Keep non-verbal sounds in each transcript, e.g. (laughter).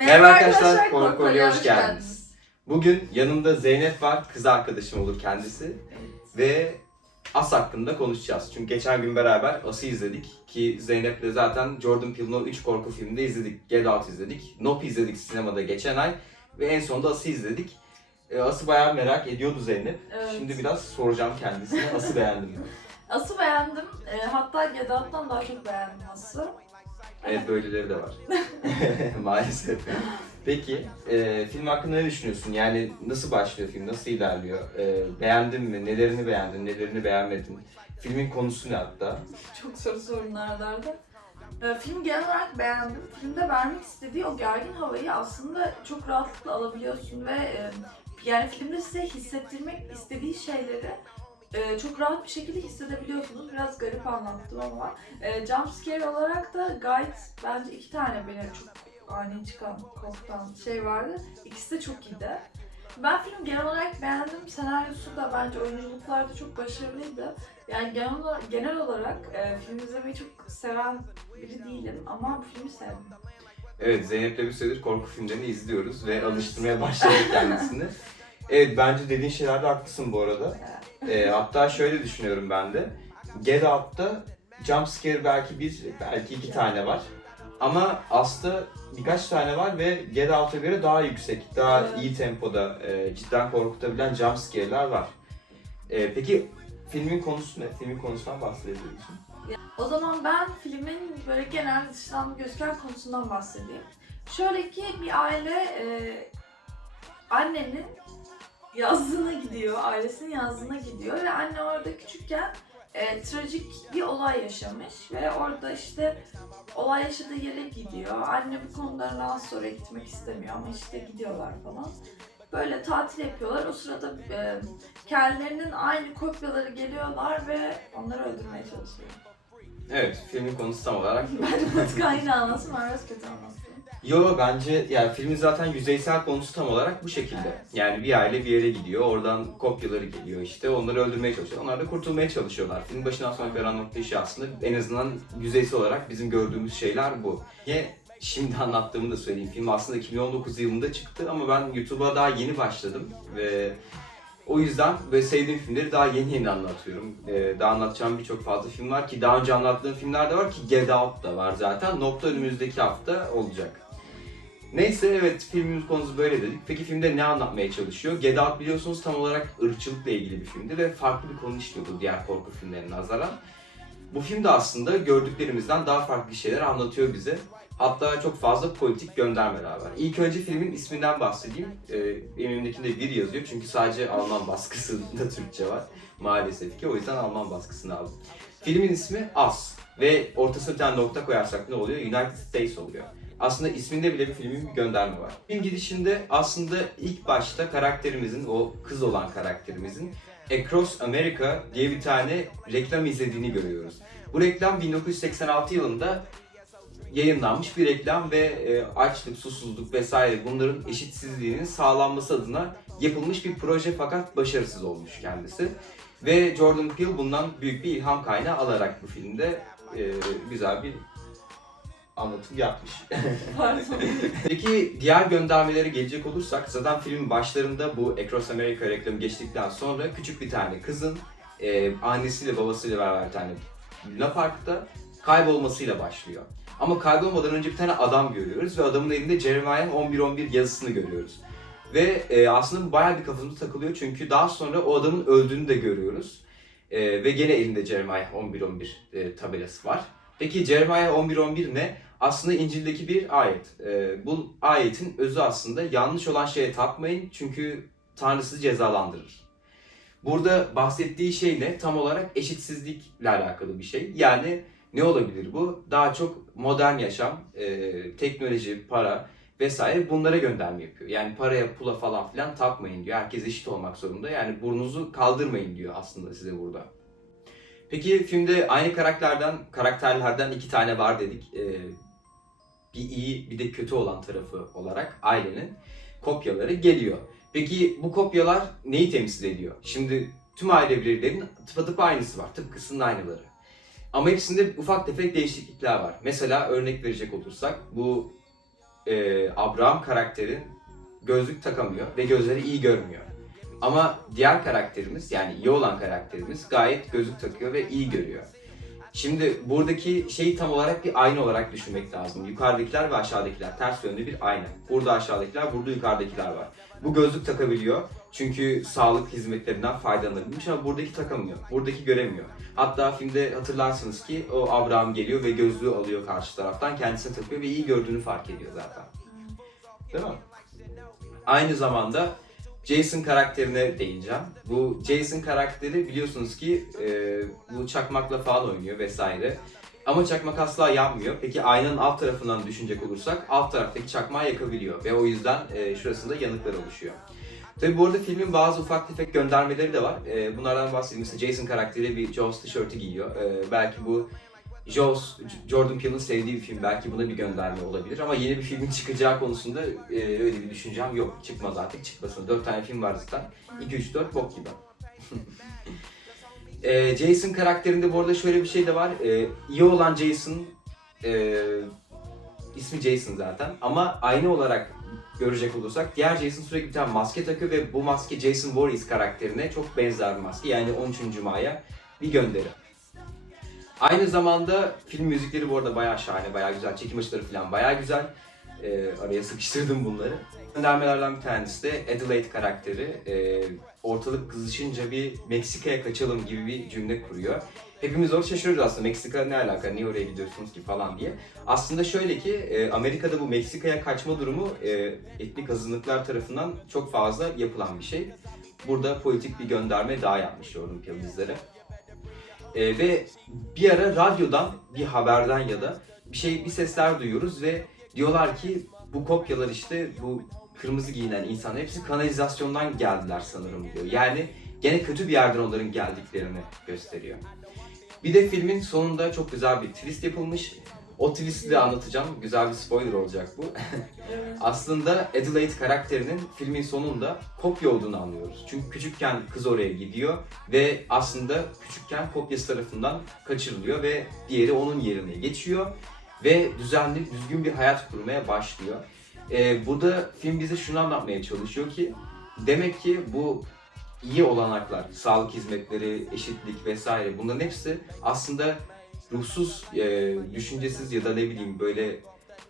Merhaba arkadaşlar, Korkoli'ye hoş geldiniz. Bugün yanımda Zeynep var, kız arkadaşım olur kendisi. Evet. Ve As hakkında konuşacağız. Çünkü geçen gün beraber As'ı izledik. Ki Zeynep'le zaten Jordan Peele'ın o 3 korku filminde izledik. Get Out izledik. Nope izledik sinemada geçen ay. Ve en sonunda As'ı izledik. E, As'ı bayağı merak ediyordu Zeynep. Evet. Şimdi biraz soracağım kendisine. As'ı beğendim mi? (laughs) As'ı beğendim. E, hatta Get Out'tan daha çok beğendim As'ı. Evet böyleleri de var. (laughs) Maalesef. Peki e, film hakkında ne düşünüyorsun? Yani nasıl başlıyor film? Nasıl ilerliyor? E, beğendin mi? Nelerini beğendin? Nelerini beğenmedin? Filmin konusu ne hatta? Çok soru sorunlar ardarda. E, film genel olarak beğendim. Filmde vermek istediği o gergin havayı aslında çok rahatlıkla alabiliyorsun ve e, yani filmde size hissettirmek istediği şeyleri e, çok rahat bir şekilde hissedebiliyorsunuz. Biraz garip anlattım ama e, jump scare olarak da gayet bence iki tane beni çok ani çıkan, korkutan şey vardı. İkisi de çok iyiydi. Ben film genel olarak beğendim. Senaryosu da bence oyunculuklar da çok başarılıydı. Yani genel olarak, genel olarak e, film izlemeyi çok seven biri değilim ama bu filmi sevdim. Evet Zeynep'le bir süredir korku filmlerini izliyoruz ve alıştırmaya başladık kendisini. (laughs) Evet bence dediğin şeylerde haklısın bu arada. E, hatta şöyle düşünüyorum ben de. Get Out'ta jump scare belki bir, belki iki tane var. Ama aslında birkaç tane var ve Get Out'a göre daha yüksek, daha Evet. iyi tempoda e, cidden korkutabilen jump scare'ler var. E, peki filmin konusu ne? Filmin konusundan bahsedebilir misin? O zaman ben filmin böyle genel dıştan gözüken konusundan bahsedeyim. Şöyle ki bir aile e, annenin yazlığına gidiyor, ailesinin yazlığına gidiyor ve anne orada küçükken e, trajik bir olay yaşamış ve orada işte olay yaşadığı yere gidiyor. Anne bu konudan rahatsız sonra gitmek istemiyor ama işte gidiyorlar falan. Böyle tatil yapıyorlar. O sırada e, kendilerinin aynı kopyaları geliyorlar ve onları öldürmeye çalışıyor. Evet, filmin konusu tam olarak (laughs) Bence Batıkan yine anlatsın, Merves kötü anlatsın. Yo bence yani filmin zaten yüzeysel konusu tam olarak bu şekilde. Evet. Yani bir aile bir yere gidiyor, oradan kopyaları geliyor işte, onları öldürmeye çalışıyor. Onlar da kurtulmaya çalışıyorlar. Film başından sona kadar nokta işi aslında en azından yüzeysel olarak bizim gördüğümüz şeyler bu. Niye şimdi anlattığımı da söyleyeyim. Film aslında 2019 yılında çıktı ama ben YouTube'a daha yeni başladım ve o yüzden böyle sevdiğim filmleri daha yeni yeni anlatıyorum. Ee, daha anlatacağım birçok fazla film var ki daha önce anlattığım filmler de var ki Get Out da var zaten. Nokta önümüzdeki hafta olacak. Neyse evet filmimiz konusu böyle dedik. Peki filmde ne anlatmaya çalışıyor? Get Out biliyorsunuz tam olarak ırkçılıkla ilgili bir filmdi ve farklı bir konu işliyordu diğer korku filmlerine nazaran. Bu film de aslında gördüklerimizden daha farklı şeyler anlatıyor bize. Hatta çok fazla politik göndermeler var. İlk önce filmin isminden bahsedeyim. Ee, elimdekinde bir yazıyor çünkü sadece Alman baskısında (laughs) Türkçe var. Maalesef ki o yüzden Alman baskısını aldım. Filmin ismi As ve ortasına bir tane nokta koyarsak ne oluyor? United States oluyor. Aslında isminde bile bir filmin bir gönderme var. Film girişinde aslında ilk başta karakterimizin, o kız olan karakterimizin Across America diye bir tane reklam izlediğini görüyoruz. Bu reklam 1986 yılında yayınlanmış bir reklam ve e, açlık, susuzluk vesaire bunların eşitsizliğinin sağlanması adına yapılmış bir proje fakat başarısız olmuş kendisi. Ve Jordan Peele bundan büyük bir ilham kaynağı alarak bu filmde e, güzel bir anlatım yapmış. (laughs) Peki diğer göndermelere gelecek olursak zaten filmin başlarında bu Across America reklamı geçtikten sonra küçük bir tane kızın e, annesiyle babasıyla beraber bir tane Luna Park'ta kaybolmasıyla başlıyor. Ama kaybolmadan önce bir tane adam görüyoruz ve adamın elinde Jeremiah 11-11 yazısını görüyoruz. Ve e, aslında bu bayağı bir kafamıza takılıyor çünkü daha sonra o adamın öldüğünü de görüyoruz. E, ve gene elinde Jeremiah 11-11 e, tabelası var. Peki Jeremiah 11-11 ne? Aslında İncil'deki bir ayet. E, bu ayetin özü aslında yanlış olan şeye tapmayın çünkü Tanrı sizi cezalandırır. Burada bahsettiği şey ne? Tam olarak eşitsizlikle alakalı bir şey. Yani ne olabilir bu? Daha çok modern yaşam, e, teknoloji, para vesaire bunlara gönderme yapıyor. Yani paraya, pula falan filan takmayın diyor. Herkes eşit olmak zorunda. Yani burnunuzu kaldırmayın diyor aslında size burada. Peki filmde aynı karakterden karakterlerden iki tane var dedik. E, bir iyi bir de kötü olan tarafı olarak ailenin kopyaları geliyor. Peki bu kopyalar neyi temsil ediyor? Şimdi tüm aile bireylerinin tıpatıp aynısı var. Tıpkısının aynıları. Ama hepsinde ufak tefek değişiklikler var. Mesela örnek verecek olursak bu e, Abraham karakteri gözlük takamıyor ve gözleri iyi görmüyor. Ama diğer karakterimiz yani iyi olan karakterimiz gayet gözlük takıyor ve iyi görüyor. Şimdi buradaki şeyi tam olarak bir ayna olarak düşünmek lazım. Yukarıdakiler ve aşağıdakiler ters yönlü bir ayna. Burada aşağıdakiler, burada yukarıdakiler var. Bu gözlük takabiliyor çünkü sağlık hizmetlerinden faydalanırmış ama buradaki takamıyor. Buradaki göremiyor. Hatta filmde hatırlarsınız ki o Abraham geliyor ve gözlüğü alıyor karşı taraftan kendisine takıyor ve iyi gördüğünü fark ediyor zaten. Değil mi? Aynı zamanda Jason karakterine değineceğim. Bu Jason karakteri biliyorsunuz ki e, bu çakmakla falan oynuyor vesaire. Ama çakmak asla yanmıyor. Peki aynanın alt tarafından düşünecek olursak alt taraftaki çakmağı yakabiliyor ve o yüzden e, şurasında yanıklar oluşuyor. Tabi bu arada filmin bazı ufak tefek göndermeleri de var. E, bunlardan bahsedeyim. Mesela Jason karakteri bir Jaws tişörtü giyiyor. E, belki bu Jaws, Jordan Peele'ın sevdiği bir film. Belki buna bir gönderme olabilir. Ama yeni bir filmin çıkacağı konusunda e, öyle bir düşüncem yok. Çıkmaz artık çıkmasın. 4 tane film var zaten. 2, 3, 4 bok gibi. (laughs) e, Jason karakterinde bu arada şöyle bir şey de var. E, iyi olan Jason, e, ismi Jason zaten. Ama aynı olarak görecek olursak diğer Jason sürekli bir tane maske takıyor ve bu maske Jason Voorhees karakterine çok benzer bir maske. Yani 13. Maya bir gönderi. Aynı zamanda film müzikleri bu arada bayağı şahane, bayağı güzel. Çekim açıları falan bayağı güzel. Ee, araya sıkıştırdım bunları. Göndermelerden bir tanesi de Adelaide karakteri. Ee, ortalık kızışınca bir Meksika'ya kaçalım gibi bir cümle kuruyor. Hepimiz orada şaşırıyoruz aslında Meksika ne alaka, niye oraya gidiyorsunuz ki falan diye. Aslında şöyle ki e, Amerika'da bu Meksika'ya kaçma durumu e, etnik azınlıklar tarafından çok fazla yapılan bir şey. Burada politik bir gönderme daha yapmış Peele bizlere. E, ve bir ara radyodan bir haberden ya da bir şey bir sesler duyuyoruz ve diyorlar ki bu kopyalar işte bu kırmızı giyinen insanlar hepsi kanalizasyondan geldiler sanırım diyor. Yani gene kötü bir yerden onların geldiklerini gösteriyor. Bir de filmin sonunda çok güzel bir twist yapılmış. O twist'i de anlatacağım. Güzel bir spoiler olacak bu. (laughs) Aslında Adelaide karakterinin filmin sonunda kopya olduğunu anlıyoruz. Çünkü küçükken kız oraya gidiyor ve aslında küçükken kopyası tarafından kaçırılıyor ve diğeri onun yerine geçiyor ve düzenli, düzgün bir hayat kurmaya başlıyor. Ee, burada film bize şunu anlatmaya çalışıyor ki demek ki bu iyi olanaklar, sağlık hizmetleri, eşitlik vesaire bunların hepsi aslında ruhsuz, e, düşüncesiz ya da ne bileyim böyle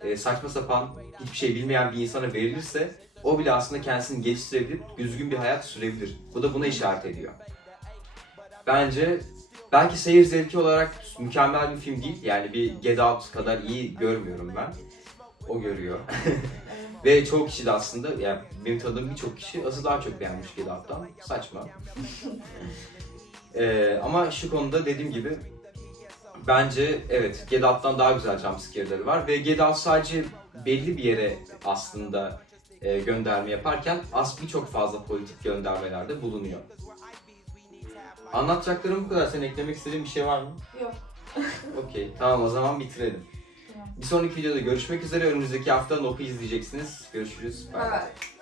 e, saçma sapan hiçbir şey bilmeyen bir insana verilirse o bile aslında kendisini geliştirebilir, düzgün bir hayat sürebilir. Bu da buna işaret ediyor. Bence belki seyir zevki olarak mükemmel bir film değil. Yani bir Get Out kadar iyi görmüyorum ben. O görüyor. (laughs) Ve çoğu kişi de aslında, yani benim tanıdığım birçok kişi asıl daha çok beğenmiş Get Out'tan. Saçma. (laughs) Ee, ama şu konuda dediğim gibi bence evet Get Out'tan daha güzel jumpscare'ları var ve Get Out sadece belli bir yere aslında e, gönderme yaparken as birçok fazla politik göndermelerde bulunuyor. Anlatacaklarım bu kadar. Sen eklemek istediğin bir şey var mı? Yok. (laughs) Okey. Tamam o zaman bitirelim. Bir sonraki videoda görüşmek üzere. Önümüzdeki hafta Nope'u izleyeceksiniz. Görüşürüz. Bye bye. Evet.